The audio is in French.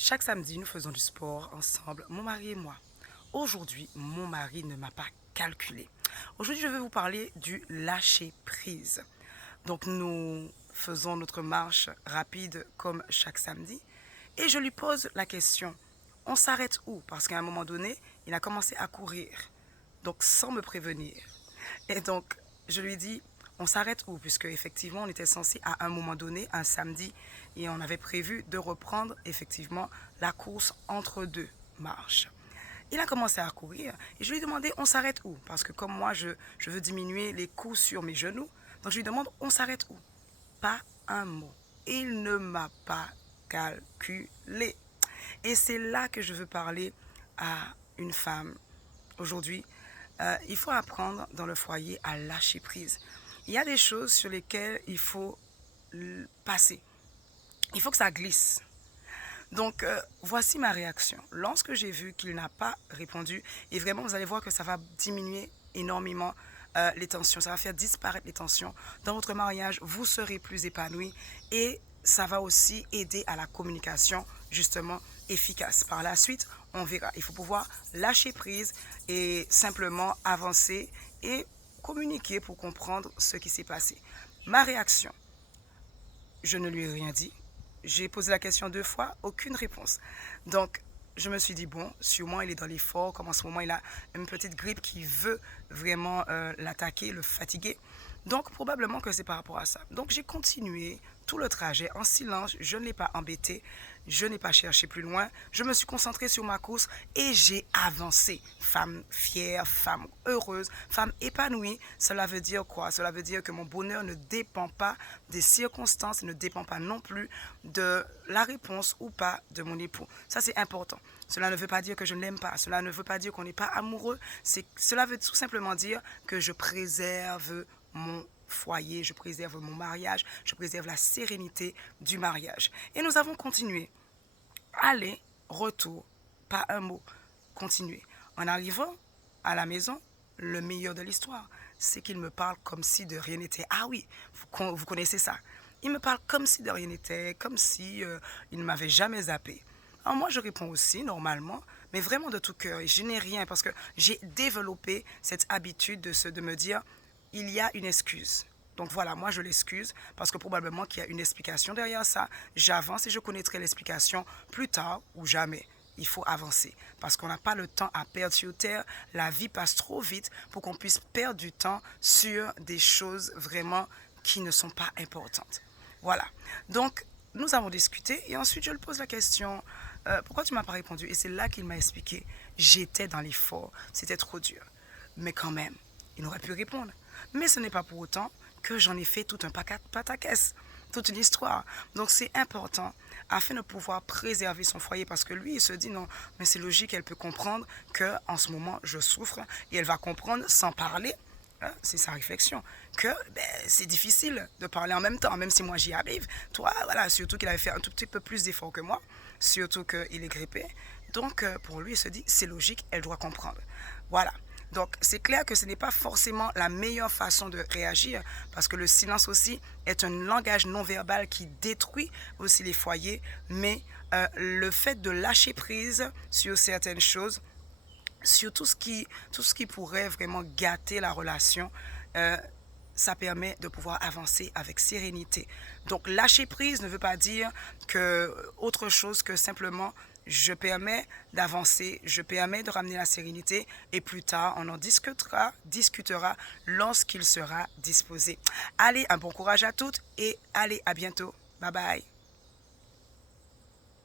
Chaque samedi, nous faisons du sport ensemble, mon mari et moi. Aujourd'hui, mon mari ne m'a pas calculé. Aujourd'hui, je vais vous parler du lâcher prise. Donc, nous faisons notre marche rapide comme chaque samedi. Et je lui pose la question, on s'arrête où? Parce qu'à un moment donné, il a commencé à courir. Donc, sans me prévenir. Et donc, je lui dis, on s'arrête où? Puisque effectivement, on était censé à un moment donné, un samedi, et on avait prévu de reprendre effectivement la course entre deux marches. Il a commencé à courir et je lui ai demandé, on s'arrête où? Parce que comme moi, je veux diminuer les coups sur mes genoux. Donc, je lui demande, on s'arrête où? Pas un mot. Il ne m'a pas calculé. Et c'est là que je veux parler à une femme aujourd'hui. Il faut apprendre dans le foyer à lâcher prise. Il y a des choses sur lesquelles il faut passer. Il faut que ça glisse. Donc, voici ma réaction. Lorsque j'ai vu qu'il n'a pas répondu, et vraiment, vous allez voir que ça va diminuer énormément les tensions. Ça va faire disparaître les tensions. Dans votre mariage, vous serez plus épanoui et ça va aussi aider à la communication, justement, efficace. Par la suite, on verra. Il faut pouvoir lâcher prise et simplement avancer et communiquer pour comprendre ce qui s'est passé. Ma réaction, je ne lui ai rien dit. J'ai posé la question 2 fois, aucune réponse. Donc, je me suis dit, bon, sûrement il est dans l'effort, comme en ce moment il a une petite grippe qui veut vraiment l'attaquer, le fatiguer. Donc, probablement que c'est par rapport à ça. Donc, j'ai continué tout le trajet en silence, je ne l'ai pas embêté, je n'ai pas cherché plus loin, je me suis concentrée sur ma course et j'ai avancé. Femme fière, femme heureuse, femme épanouie, cela veut dire quoi? Cela veut dire que mon bonheur ne dépend pas des circonstances, ne dépend pas non plus de la réponse ou pas de mon époux. Ça, c'est important. Cela ne veut pas dire que je ne l'aime pas, cela ne veut pas dire qu'on n'est pas amoureux, cela veut tout simplement dire que je préserve mon foyer, je préserve mon mariage, je préserve la sérénité du mariage. Et nous avons continué. Aller, retour, pas un mot. Continuer. En arrivant à la maison, le meilleur de l'histoire, c'est qu'il me parle comme si de rien n'était. Ah oui, vous connaissez ça. Il me parle comme si de rien n'était, comme si il ne m'avait jamais zappé. Alors moi, je réponds aussi normalement, mais vraiment de tout cœur. Et je n'ai rien parce que j'ai développé cette habitude de me dire, il y a une excuse. Donc voilà, moi je l'excuse parce que probablement qu'il y a une explication derrière ça. J'avance et je connaîtrai l'explication plus tard ou jamais. Il faut avancer parce qu'on n'a pas le temps à perdre sur terre. La vie passe trop vite pour qu'on puisse perdre du temps sur des choses vraiment qui ne sont pas importantes. Voilà. Donc, nous avons discuté et ensuite je lui pose la question, pourquoi tu ne m'as pas répondu? Et c'est là qu'il m'a expliqué, j'étais dans l'effort, c'était trop dur. Mais quand même, il aurait pu répondre. Mais ce n'est pas pour autant que j'en ai fait tout un pataquès, toute une histoire. Donc c'est important afin de pouvoir préserver son foyer parce que lui, il se dit non, mais c'est logique, elle peut comprendre qu'en ce moment, je souffre et elle va comprendre sans parler. C'est sa réflexion, que c'est difficile de parler en même temps, même si moi j'y arrive. Toi, voilà, surtout qu'il avait fait un tout petit peu plus d'efforts que moi, surtout qu'il est grippé. Donc, pour lui, il se dit, c'est logique, elle doit comprendre. Voilà. Donc, c'est clair que ce n'est pas forcément la meilleure façon de réagir, parce que le silence aussi est un langage non verbal qui détruit aussi les foyers, mais le fait de lâcher prise sur certaines choses, sur tout ce qui pourrait vraiment gâter la relation, ça permet de pouvoir avancer avec sérénité. Donc lâcher prise ne veut pas dire que autre chose que simplement je permets d'avancer, je permets de ramener la sérénité et plus tard on en discutera lorsqu'il sera disposé. Allez, un bon courage à toutes et allez, à bientôt. Bye bye.